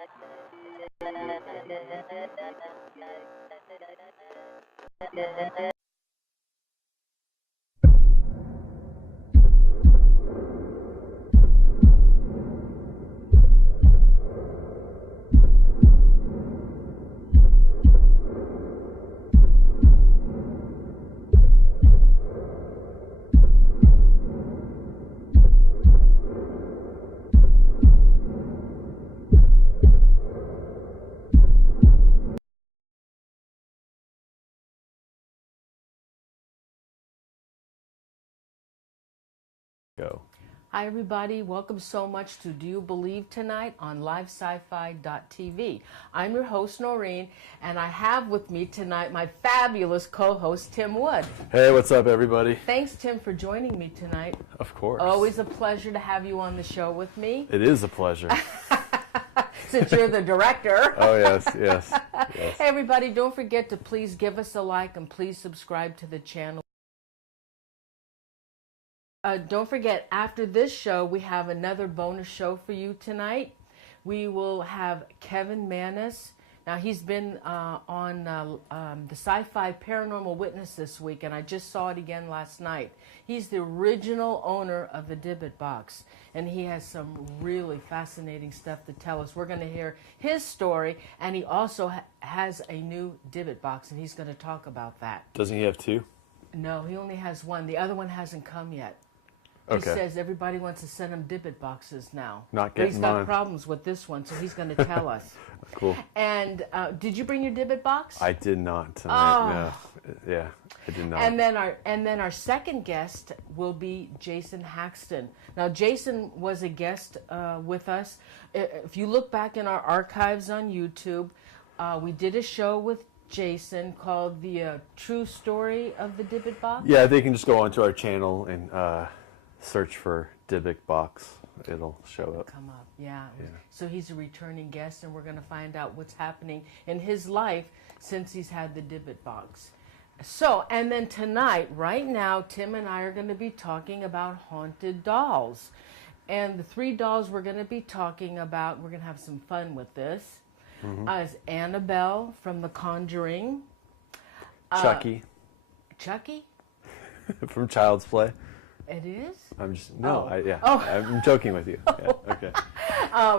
Go. Hi everybody, welcome so much to Do You Believe Tonight on livesci-fi.tv. I'm your host Noreen, and I have with me tonight my fabulous co-host Tim Wood. Hey, what's up everybody? Thanks Tim for joining me tonight. Of course. Always a pleasure to have you on the show with me. It is a pleasure. Since you're the director. Oh yes, yes, yes. Hey everybody, don't forget to please give us a like and please subscribe to the channel. Don't forget, after this show, we have another bonus show for you tonight. We will have Kevin Manis. Now, he's been on the Sci-Fi Paranormal Witness this week, and I just saw it again last night. He's the original owner of the Dybbuk box, and he has some really fascinating stuff to tell us. We're going to hear his story, and he also has a new Dybbuk box, and he's going to talk about that. Doesn't he have two? No, he only has one. The other one hasn't come yet. Okay. He says everybody wants to send him Dybbuk boxes now. Not but getting he's got mine. problems with this one, so he's going to tell us. Cool. And did you bring your Dybbuk box? I did not tonight. No. Yeah, I did not. And then our second guest will be Jason Haxton. Now, Jason was a guest with us. If you look back in our archives on YouTube, we did a show with Jason called The True Story of the Dybbuk box. Yeah, they can just go onto our channel and search for Dybbuk box. It'll show up. Come up, yeah. So he's a returning guest, and we're going to find out what's happening in his life since he's had the Dybbuk box. So, and then tonight, right now, Tim and I are going to be talking about haunted dolls. And the three dolls we're going to be talking about, we're going to have some fun with this, is Annabelle from The Conjuring. Chucky. Chucky? From Child's Play. It is? I'm just, no, Oh. I'm joking with you. Yeah, okay.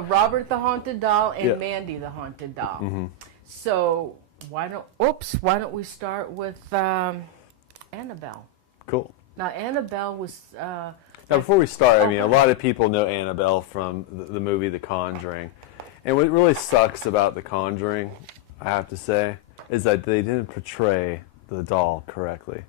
Robert the Haunted Doll and Yeah. Mandy the Haunted Doll. So why don't we start with Annabelle? Cool. Now Annabelle was Now before we start, I mean, a lot of people know Annabelle from the movie The Conjuring. And what really sucks about The Conjuring, I have to say, is that they didn't portray the doll correctly.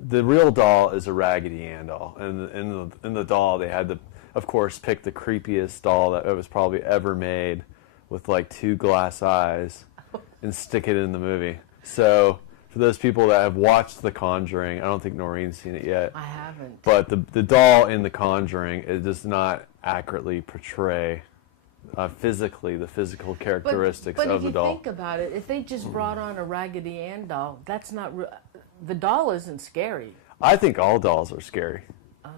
The real doll is a Raggedy Ann doll, and in the doll they had to, of course, pick the creepiest doll that was probably ever made, with like 2 glass eyes, and stick it in the movie. So for those people that have watched The Conjuring, I don't think Noreen's seen it yet. I haven't. But the doll in The Conjuring, it does not accurately portray physically the physical characteristics of the doll. But if you think about it, if they just brought on a Raggedy Ann doll, that's not the doll isn't scary. I think all dolls are scary. Oh.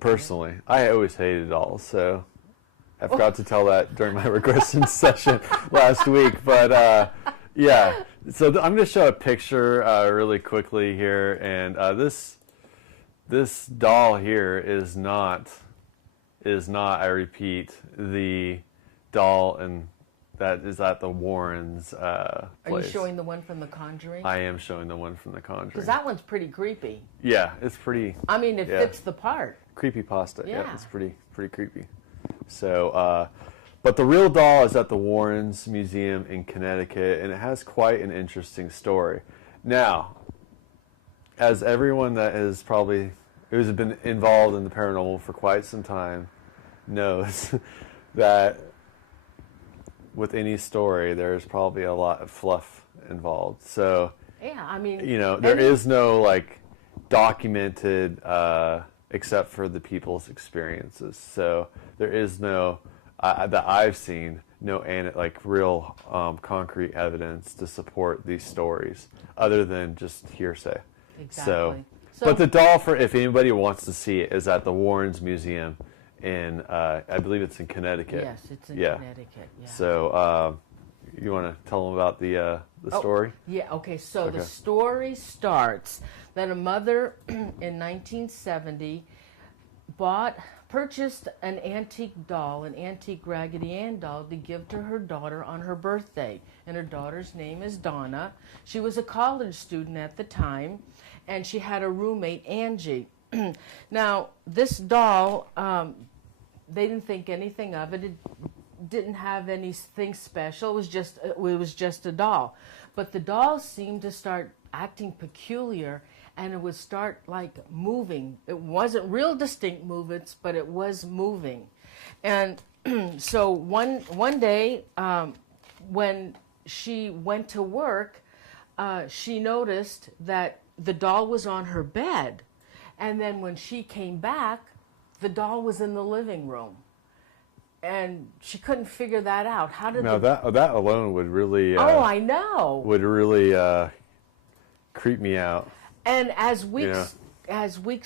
Personally, I always hated dolls, so I forgot to tell that during my regression session last week. But yeah, so I'm going to show a picture really quickly here, and this doll here is not, I repeat, the doll that is at the Warrens' place. Are you showing the one from The Conjuring? I am showing the one from The Conjuring. Because that one's pretty creepy. Yeah, it's pretty. I mean, it fits the part. Creepypasta. Yeah. Yeah, it's pretty creepy. So, but the real doll is at the Warrens Museum in Connecticut, and it has quite an interesting story. Now, as everyone that has who's been involved in the paranormal for quite some time knows, that with any story, there's probably a lot of fluff involved. So, yeah, I mean, there is no like documented, except for the people's experiences. So there is no that I've seen like real concrete evidence to support these stories, other than just hearsay. Exactly. So, but the doll, for if anybody wants to see it, is at the Warrens Museum in I believe it's in Connecticut. Yes, it's in Connecticut. Yeah. So you want to tell them about the story? Yeah. Okay. So the story starts that a mother in 1970 purchased an antique doll, an antique Raggedy Ann doll, to give to her daughter on her birthday. And her daughter's name is Donna. She was a college student at the time, and she had a roommate, Angie. Now, this doll, they didn't think anything of it. It didn't have anything special. It was just a doll. But the doll seemed to start acting peculiar, and it would start like moving. It wasn't real distinct movements, but it was moving. And so one day, when she went to work, she noticed that the doll was on her bed. And then when she came back, the doll was in the living room. And she couldn't figure that out. How did that alone would really I know. Would really creep me out. And as weeks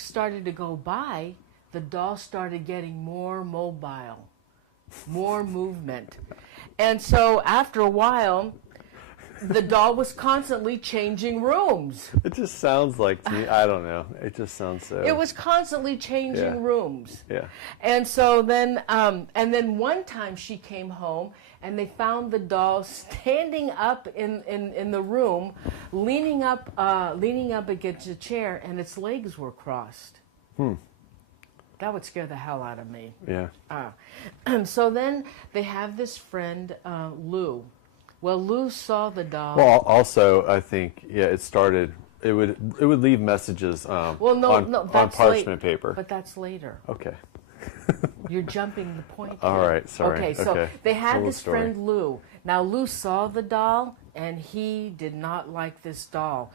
started to go by, the doll started getting more mobile, more movement. And so after a while, the doll was constantly changing rooms. It just sounds like, to me, I don't know. It just sounds so. It was constantly changing rooms. Yeah. And so then, one time she came home and they found the doll standing up in the room, leaning up against a chair, and its legs were crossed. That would scare the hell out of me. Yeah. So then they have this friend, Lou. Well, Lou saw the doll. Well, also, I think, it started, it would leave messages on parchment paper. But that's later. Okay. You're jumping the point. All right, sorry. Okay, so they had this friend, Lou. Now, Lou saw the doll, and he did not like this doll.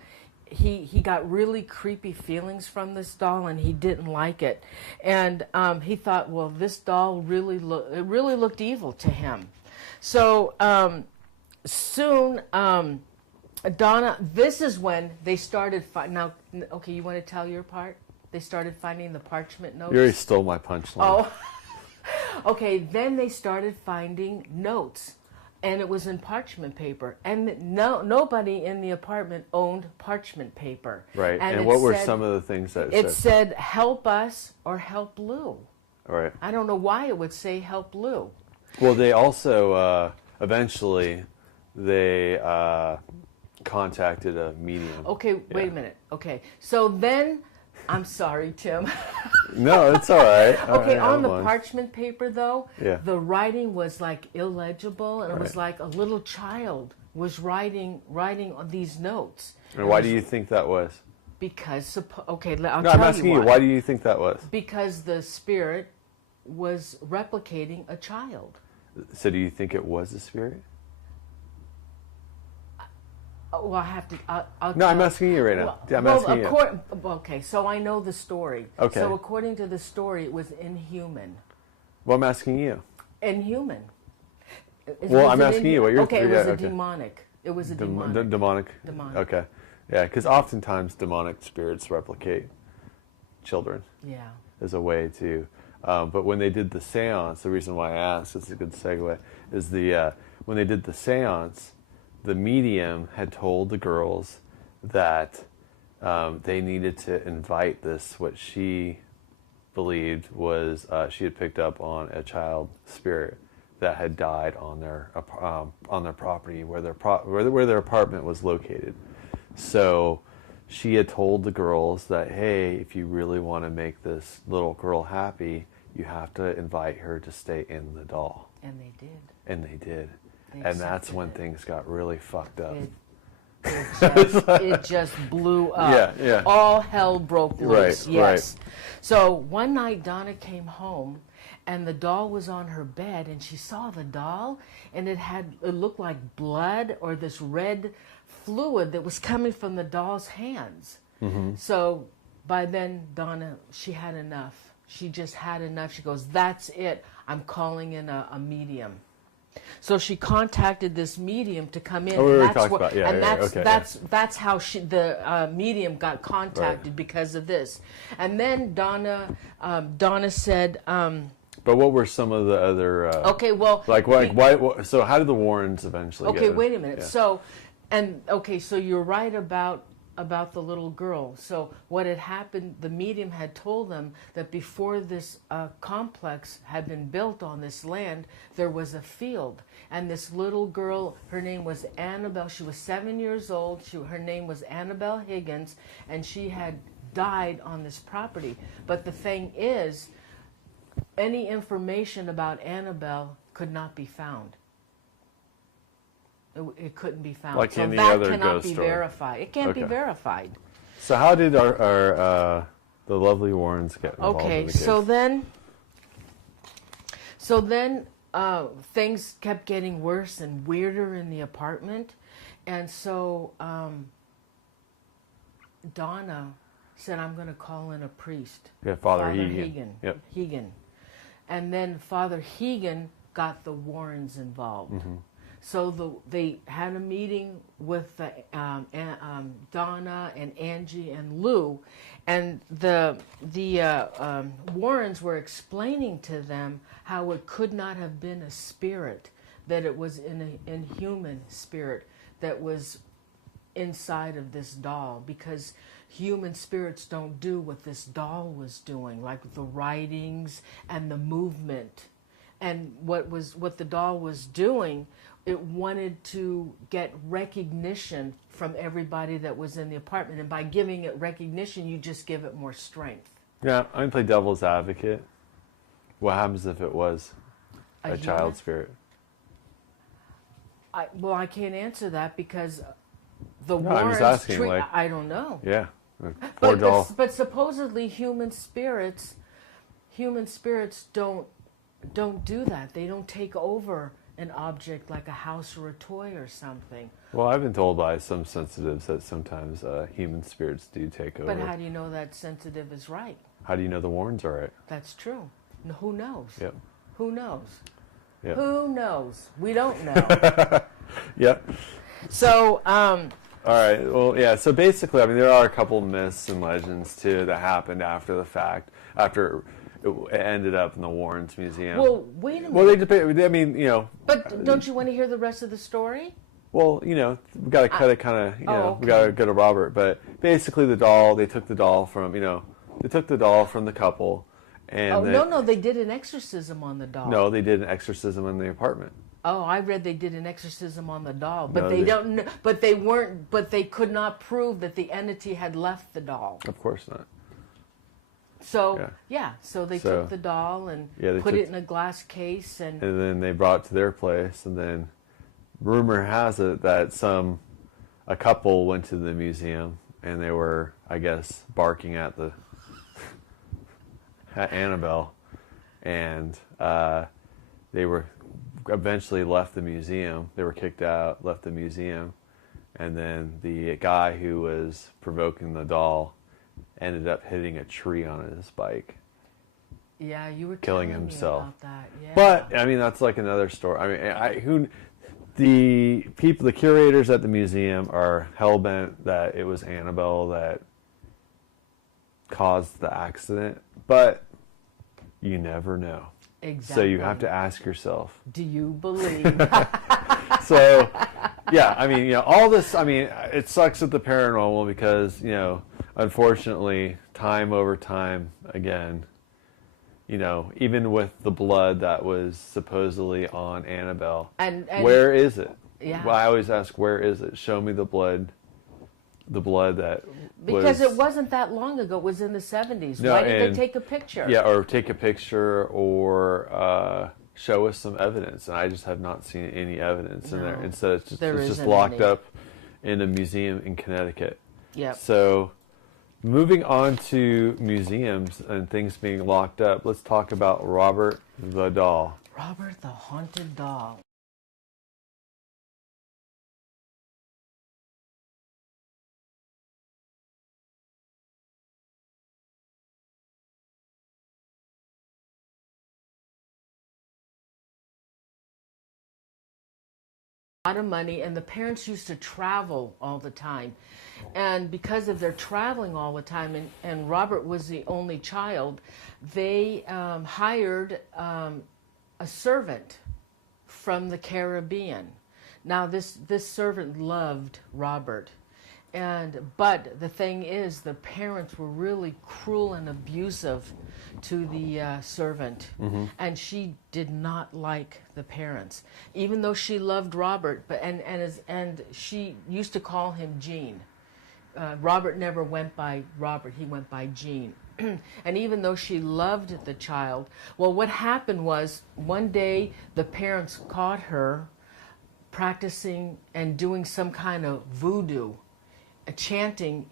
He got really creepy feelings from this doll, and he didn't like it. And he thought, well, this doll really looked evil to him. So soon, Donna, this is when they started now, okay, you want to tell your part? They started finding the parchment notes. You already stole my punchline. Oh, okay, then they started finding notes, and it was in parchment paper. And nobody in the apartment owned parchment paper. Right, and what were some of the things that it said? It said, help us or help Lou. Right. I don't know why it would say help Lou. Well, they also, eventually, they contacted a medium. Okay, wait a minute. Okay, so then, I'm sorry, Tim. No, it's all right. Okay, on the parchment paper, though, Yeah. the writing was like illegible, and it was like a little child was writing these notes. And why do you think that was? Because, okay, I'll tell you No, I'm asking you, why do you think that was? Because the spirit was replicating a child. So do you think it was a spirit? Well, I have to. No, I'm asking you right now. I'm asking you. Okay, so I know the story. Okay. So according to the story, it was inhuman. Well, I'm asking you. Inhuman. Well, I'm asking you what you're. Okay, it was a demonic. It was a demonic. Demonic. Demonic. Okay. Yeah, because oftentimes demonic spirits replicate children. Yeah. As a way to, but when they did the seance, the reason why I asked, it's a good segue, is when they did the seance, the medium had told the girls that they needed to invite this, what she believed was, she had picked up on a child spirit that had died on their property where their apartment was located. So she had told the girls that, hey, if you really want to make this little girl happy, you have to invite her to stay in the doll. And they did. And they did. And that's when things got really fucked up. It just blew up. Yeah. All hell broke loose. Right, yes. So one night Donna came home, and the doll was on her bed, and she saw the doll, and it looked like blood or this red fluid that was coming from the doll's hands. Mm-hmm. So by then, Donna, she had enough. She just had enough. She goes, that's it. I'm calling in a medium. So she contacted this medium to come in. That's how the medium got contacted, right, because of this. And then Donna said, But what were some of the other? Okay, well, like why? So how did the Warrens eventually? Okay, get wait a minute. Yeah. So you're right about the little girl. So what had happened? The medium had told them that before this complex had been built on this land, there was a field, and this little girl, her name was Annabelle. She was 7 years old. Her name was Annabelle Higgins, and she had died on this property. But the thing is, any information about Annabelle could not be found. It couldn't be found. Like so any that other cannot ghost be story. verified. It can't be Okay. verified. So how did our the lovely Warrens get involved Okay, in the case? so then things kept getting worse and weirder in the apartment, and so Donna said, "I'm going to call in a priest." Yeah, Father Hegan. Yep. Hegan. And then Father Hegan got the Warrens involved. Mm-hmm. So they had a meeting with Donna and Angie and Lou, and the Warrens were explaining to them how it could not have been a spirit, that it was an inhuman spirit that was inside of this doll, because human spirits don't do what this doll was doing, like the writings and the movement. And what the doll was doing, it wanted to get recognition from everybody that was in the apartment. And by giving it recognition, you just give it more strength. Yeah, I'm gonna play devil's advocate. What happens if it was a child spirit? I can't answer that because the No, I'm Warrens just asking, like- I don't know. Yeah, poor doll. But supposedly human spirits don't do that. They don't take over an object like a house or a toy or something. Well, I've been told by some sensitives that sometimes human spirits do take over. But how do you know that sensitive is right? How do you know the Warrens are right? That's true. Who knows? Yep. Who knows? Yep. Who knows? We don't know. Yep. So, all right. Well, yeah. So basically, I mean, there are a couple myths and legends too that happened after the fact, after it ended up in the Warrens Museum. well, wait a minute. Well, I mean, you know. But don't you want to hear the rest of the story? Well, you know, we got to cut it kind of, you know, we okay. got to go to Robert. But basically, the doll, they took the doll from, you know, they took the doll from the couple. And No, they did an exorcism on the doll. No, they did an exorcism in the apartment. Oh, I read they did an exorcism on the doll, but No, they don't. But they weren't. But they could not prove that the entity had left the doll. Of course not. So so they So, took the doll and yeah, they put took- it in a glass case, and And then they brought it to their place, and then rumor has it that a couple went to the museum, and they were, I guess, barking at at Annabelle, and they were eventually left the museum. They were kicked out, left the museum, and then the guy who was provoking the doll ended up hitting a tree on his bike. yeah, you were Killing telling himself. me about that. Yeah. But I mean, that's like another story. I mean, the people, the curators at the museum are hell-bent that it was Annabelle that caused the accident, but you never know. exactly. So you have to ask yourself. Do you believe? So, yeah, I mean, you know, all this, I mean, it sucks with the paranormal because, you know, unfortunately, time over time, again, you know, even with the blood that was supposedly on Annabelle, and where is it? Yeah. Well, I always ask, where is it? Show me the blood that because was, it wasn't that long ago. It was in the 70s. No, Why did and- they take a picture? yeah, or take a picture or show us some evidence, and I just have not seen any evidence in there. No, Instead, it's just, there it's just isn't locked any. up in a museum in Connecticut. Yep. So, moving on to museums and things being locked up, let's talk about Robert the doll. Robert the Haunted Doll. lot of money, and the parents used to travel all the time. And because of their traveling all the time, and Robert was the only child, they hired a servant from the Caribbean. Now, this servant loved Robert. But the thing is, the parents were really cruel and abusive to the servant, and she did not like the parents, even though she loved Robert. And she used to call him Gene. Robert never went by Robert; he went by Gene. And even though she loved the child, well, what happened was one day the parents caught her practicing and doing some kind of voodoo, chanting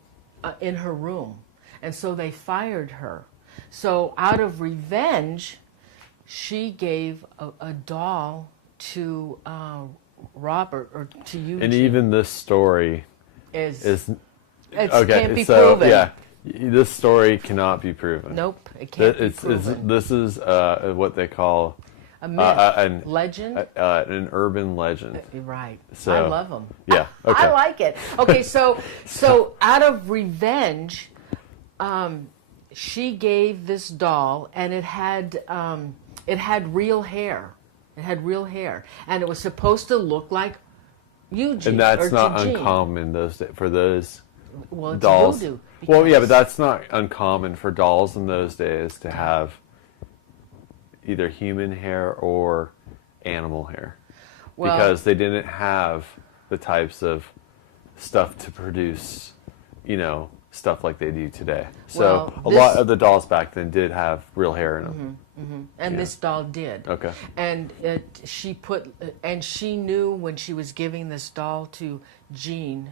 in her room, and so they fired her. So out of revenge, she gave a doll to Robert, or to Eugene. And even this story is okay. Can't be So proven. yeah, this story cannot be proven. Nope, it can't be proven. This is what they call a myth, legend, an urban legend. Right. So, I love them. Yeah. Okay. I like it. Okay, so out of revenge, she gave this doll, and it had real hair. It had real hair, and it was supposed to look like Eugene. And that's or not Gene. uncommon for those Well, it's dolls. voodoo. Well, yeah, but that's not uncommon for dolls in those days to have either human hair or animal hair, because they didn't have the types of stuff to produce, stuff like they do today. So a lot of the dolls back then did have real hair in them. And this doll did. Okay. And she knew when she was giving this doll to Gene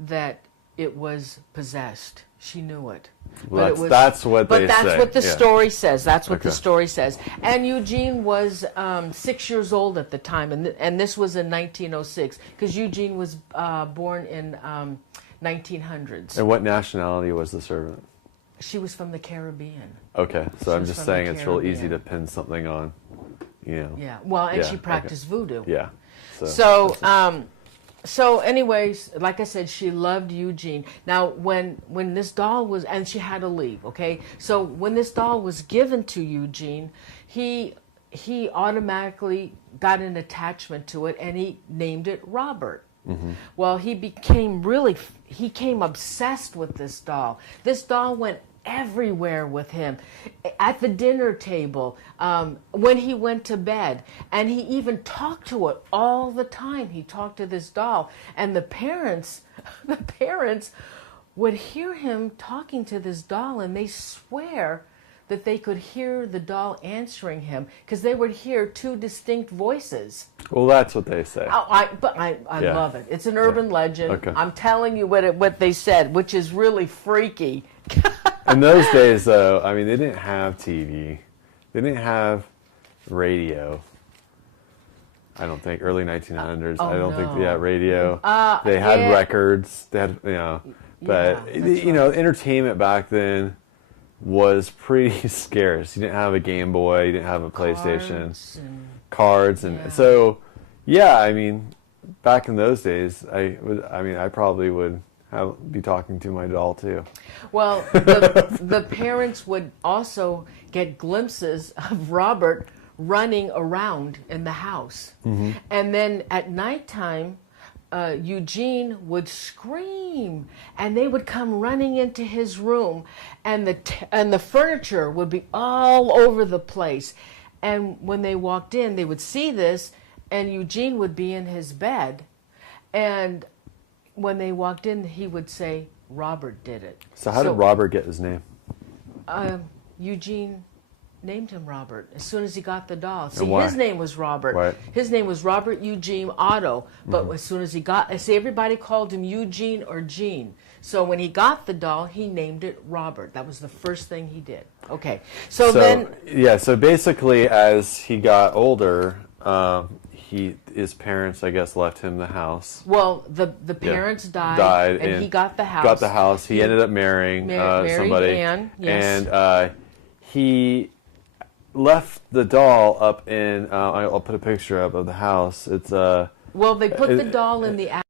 that it was possessed. She knew it. Well, that's what they say. But that's what the story says. That's what Okay. the story says. And Eugene was 6 years old at the time, and this was in 1906, because Eugene was born in 1900s. And what nationality was the servant? She was from the Caribbean. Okay, so She I'm was just from the saying it's real easy to Caribbean. pin something on, Yeah. Well, and Yeah, she practiced voodoo. Yeah. So anyways, like I said, she loved Eugene. Now, when this doll was, and she had to leave, okay? So when this doll was given to Eugene, he automatically got an attachment to it, and he named it Robert. Well, he became obsessed with this doll. This doll went everywhere with him, at the dinner table, when he went to bed, and he even talked to it all the time. He talked to this doll, and the parents would hear him talking to this doll, and they swear that they could hear the doll answering him, because they would hear two distinct voices. Well, that's what they say. I Yeah. love it. It's an urban legend. Okay. I'm telling you what they said, which is really freaky. In those days, though, I mean, they didn't have TV. They didn't have radio. I don't think. Early 1900s. I don't think, radio. They had records. They had, but, entertainment back then was pretty scarce. You didn't have a Game Boy. You didn't have a PlayStation. Cards. And so, I mean, back in those days, I probably would be talking to my doll too. Well, the parents would also get glimpses of Robert running around in the house. And then at nighttime, Eugene would scream, and they would come running into his room, and the furniture would be all over the place. And when they walked in, they would see this, and Eugene would be in his bed, and when they walked in, he would say, Robert did it. So how did Robert get his name? Eugene named him Robert as soon as he got the doll. See, why? his name was Robert. Right. His name was Robert Eugene Otto, but as soon as he got, everybody called him Eugene or Gene. So when he got the doll, he named it Robert. That was the first thing he did. Okay. So then... Yeah, so basically as he got older, his parents, I guess, left him the house. Well, the parents died, and he got the house. Got the house. He ended up marrying somebody. Anne, yes. And he left the doll up in, I'll put a picture up of the house. It's Well, they put the doll in the attic.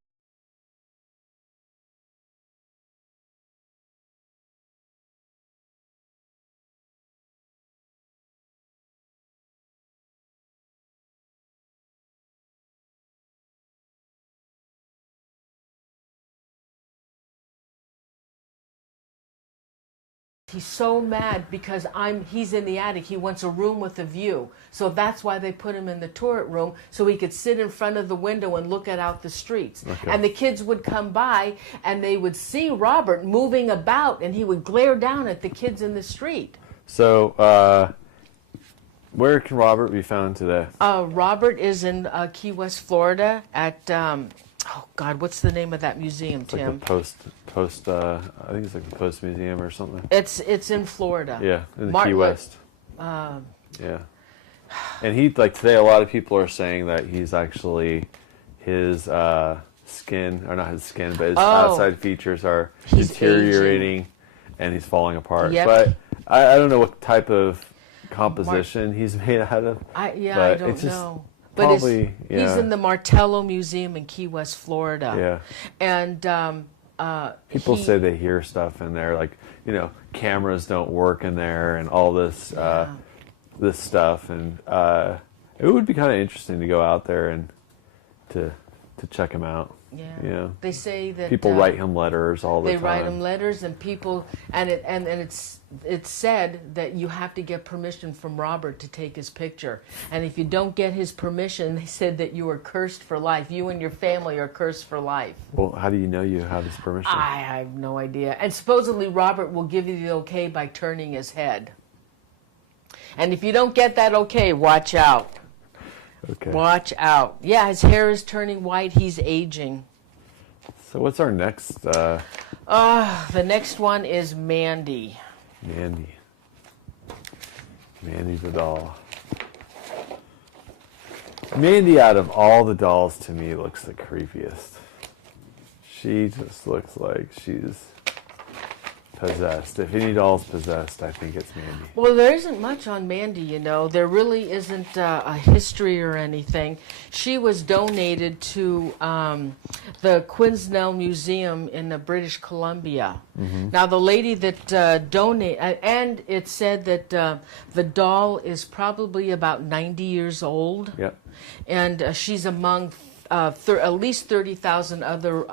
He's so mad because he's in the attic. He wants a room with a view. So that's why they put him in the turret room, so he could sit in front of the window and look out the streets. Okay. And the kids would come by and they would see Robert moving about, and he would glare down at the kids in the street. So, where can Robert be found today? Robert is in Key West, Florida at, oh God, what's the name of that museum, Tim? Like the I think it's like the Post Museum or something. It's in Florida. Yeah, in the Key West. Yeah. And today a lot of people are saying that he's actually, his skin, or not his skin, but his outside features are deteriorating aging. And he's falling apart. Yep. But I don't know what type of composition he's made out of. I don't know. But probably, he's in the Martello Museum in Key West, Florida. Yeah. And people say they hear stuff in there, like, cameras don't work in there and all this this stuff, and it would be kind of interesting to go out there and to check him out. Yeah. They say that people write him letters all the time. They write him letters, and people, and it's said that you have to get permission from Robert to take his picture. And if you don't get his permission, they said that you are cursed for life. You and your family are cursed for life. Well, how do you know you have his permission? I have no idea. And supposedly Robert will give you the okay by turning his head. And if you don't get that okay, watch out. Okay. Watch out. Yeah, his hair is turning white. He's aging. So what's our next? The next one is Mandy. Mandy the doll. Mandy, out of all the dolls, to me, looks the creepiest. She just looks like she's possessed. If any doll's possessed, I think it's Mandy. Well, there isn't much on Mandy, There really isn't a history or anything. She was donated to the Quinsnell Museum in British Columbia. Mm-hmm. Now, the lady that donated, and it said that the doll is probably about 90 years old. Yep. And she's among at least 30,000 other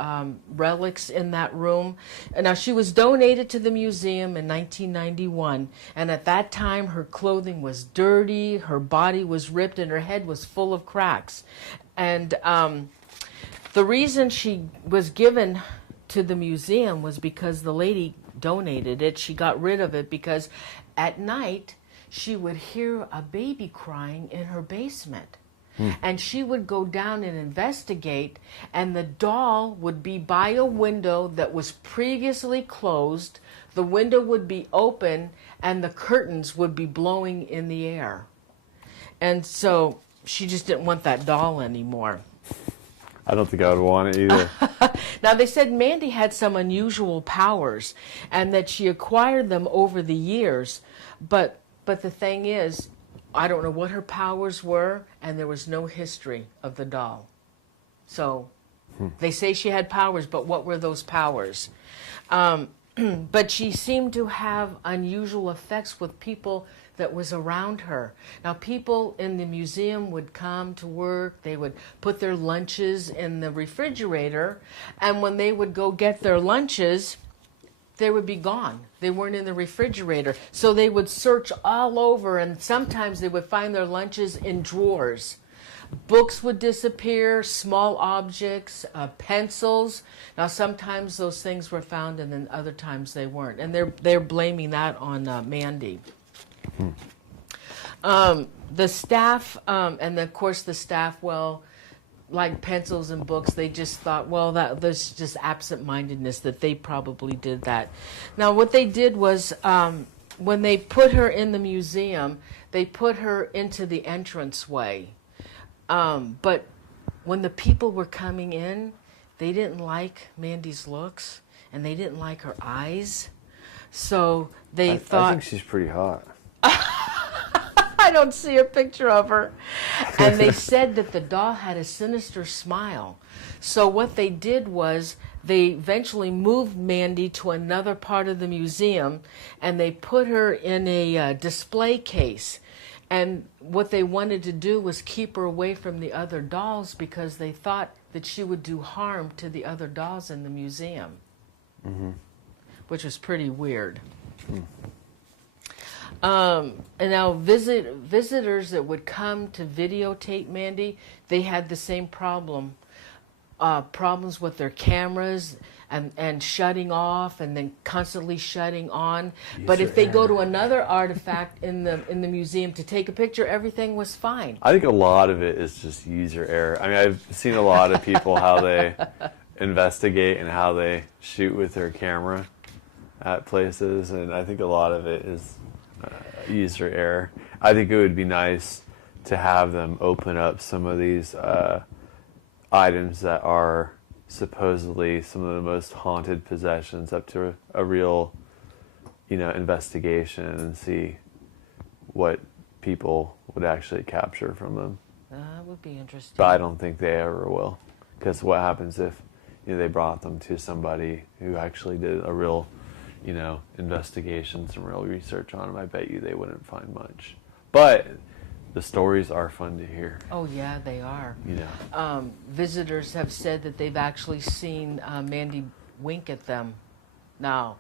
relics in that room. And now, she was donated to the museum in 1991, and at that time her clothing was dirty, her body was ripped, and her head was full of cracks. And the reason she was given to the museum was because the lady donated it. She got rid of it because at night she would hear a baby crying in her basement. And she would go down and investigate, and the doll would be by a window that was previously closed. The window would be open, and the curtains would be blowing in the air. And so she just didn't want that doll anymore. I don't think I would want it either. Now, they said Mandy had some unusual powers, and that she acquired them over the years. But the thing is, I don't know what her powers were, and there was no history of the doll. So they say she had powers, but what were those powers? But she seemed to have unusual effects with people that was around her. Now, people in the museum would come to work. They would put their lunches in the refrigerator, and when they would go get their lunches, they would be gone. They weren't in the refrigerator. So they would search all over, and sometimes they would find their lunches in drawers. Books would disappear, small objects, pencils. Now, sometimes those things were found, and then other times they weren't. And they're blaming that on Mandy. The staff, and of course the staff, well, like pencils and books, they just thought, well, there's just absent-mindedness that they probably did that. Now, what they did was, when they put her in the museum, they put her into the entranceway. But when the people were coming in, they didn't like Mandy's looks, and they didn't like her eyes. So they thought... I think she's pretty hot. I don't see a picture of her. And they said that the doll had a sinister smile. So what they did was they eventually moved Mandy to another part of the museum, and they put her in a display case. And what they wanted to do was keep her away from the other dolls because they thought that she would do harm to the other dolls in the museum, which was pretty weird. And now visitors that would come to videotape Mandy, they had the same problem. Problems with their cameras and shutting off and then constantly shutting on. But if they go to another artifact in the museum to take a picture, everything was fine. I think a lot of it is just user error. I mean, I've seen a lot of people how they investigate and how they shoot with their camera at places, and I think a lot of it is user error. I think it would be nice to have them open up some of these items that are supposedly some of the most haunted possessions up to a real, investigation and see what people would actually capture from them. That would be interesting. But I don't think they ever will, because what happens if they brought them to somebody who actually did a real, investigation, some real research on them? I bet you they wouldn't find much. But the stories are fun to hear. Oh yeah, they are. Visitors have said that they've actually seen Mandy wink at them. Now,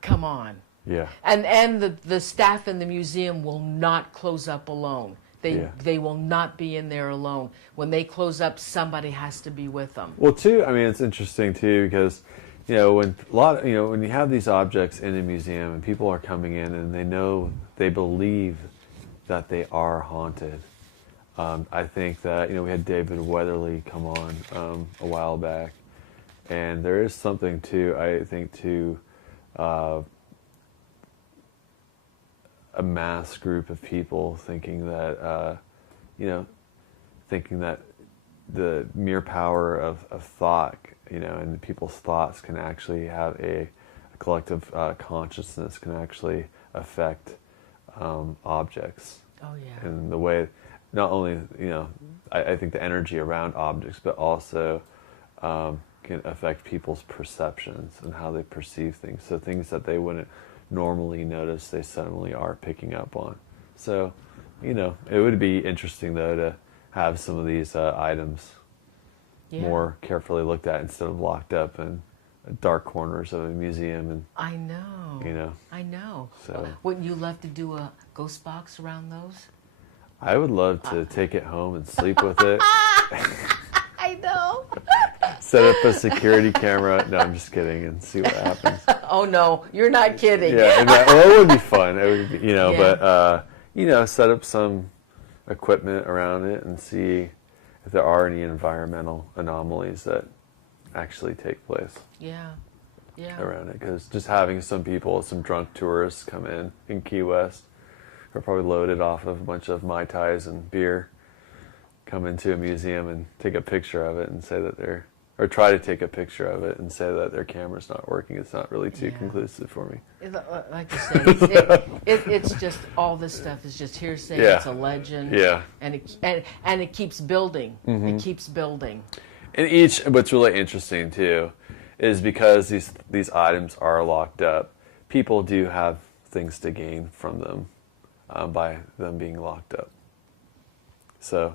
come on. Yeah. And the staff in the museum will not close up alone. They will not be in there alone. When they close up, somebody has to be with them. Well, too, I mean, it's interesting too because when when you have these objects in a museum and people are coming in and they believe that they are haunted. I think that we had David Weatherly come on a while back, and there is something to a mass group of people thinking that the mere power of thought, and people's thoughts can actually have a collective consciousness, can actually affect objects. Oh yeah. And the way, not only I think the energy around objects, but also can affect people's perceptions and how they perceive things. So things that they wouldn't normally notice, they suddenly are picking up on. So, it would be interesting though to have some of these items more carefully looked at instead of locked up in dark corners of a museum. And I know. I know. So wouldn't you love to do a ghost box around those? I would love to take it home and sleep with it. I know. Set up a security camera. No, I'm just kidding, and see what happens. Oh no, you're not kidding. Yeah, and it would be fun. It would be, but set up some equipment around it and see if there are any environmental anomalies that actually take place. Yeah. Around it, because just having some drunk tourists come in Key West, who are probably loaded off of a bunch of Mai Tais and beer, come into a museum and take a picture of it and say that or try to take a picture of it and say that their camera's not working. It's not really too conclusive for me. Like I say, it's just all this stuff is just hearsay. Yeah. It's a legend. Yeah. And it keeps building. It keeps building. And what's really interesting too, is because these items are locked up, people do have things to gain from them by them being locked up. So,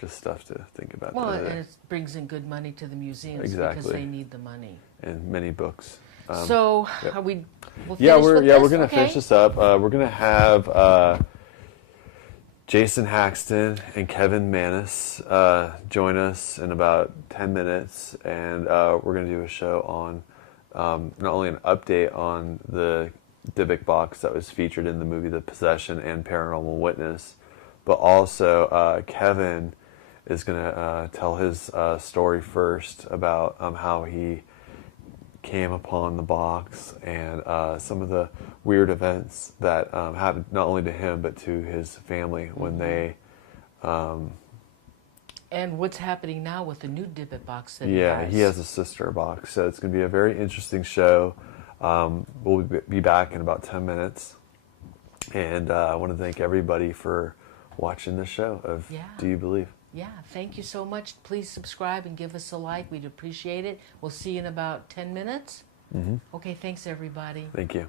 just stuff to think about. Well, and it brings in good money to the museums. Exactly. Because they need the money. And many books. So, yep. are we? We'll we're going to okay? finish this up. We're going to have Jason Haxton and Kevin Manus join us in about 10 minutes, and we're going to do a show on not only an update on the Dybbuk box that was featured in the movie The Possession and Paranormal Witness, but also Kevin is going to tell his story first about how he came upon the box and some of the weird events that happened not only to him but to his family when they and what's happening now with the new Dybbuk box that he has a sister box. So it's going to be a very interesting show. We'll be back in about 10 minutes, And I want to thank everybody for watching this show of Do You Believe? Yeah, thank you so much. Please subscribe and give us a like. We'd appreciate it. We'll see you in about 10 minutes. Okay, thanks, everybody. Thank you.